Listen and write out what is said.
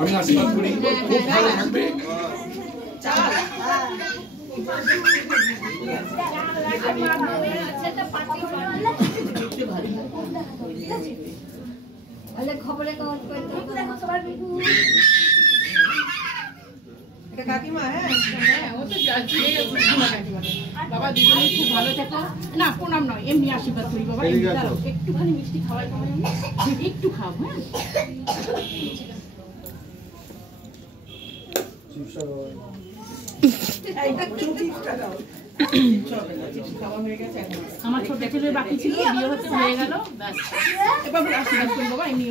আমি আশীর্বাদ করি খুব ভালো থাকবে। কাকিমা হ্যাঁ ও তো বাবা দুজনেই খুব ভালো থেকো। না প্রণাম নয়, এমনি আশীর্বাদ করি বাবা। একটুখানি মিষ্টি খাওয়াই তোমায়, একটু খাও। আমার ছোট ছেলের বাকি ছিল, বিয়ে হতে হয়ে গেল, ব্যাস এবার আশীর্বাদ করি বাবা, এমনি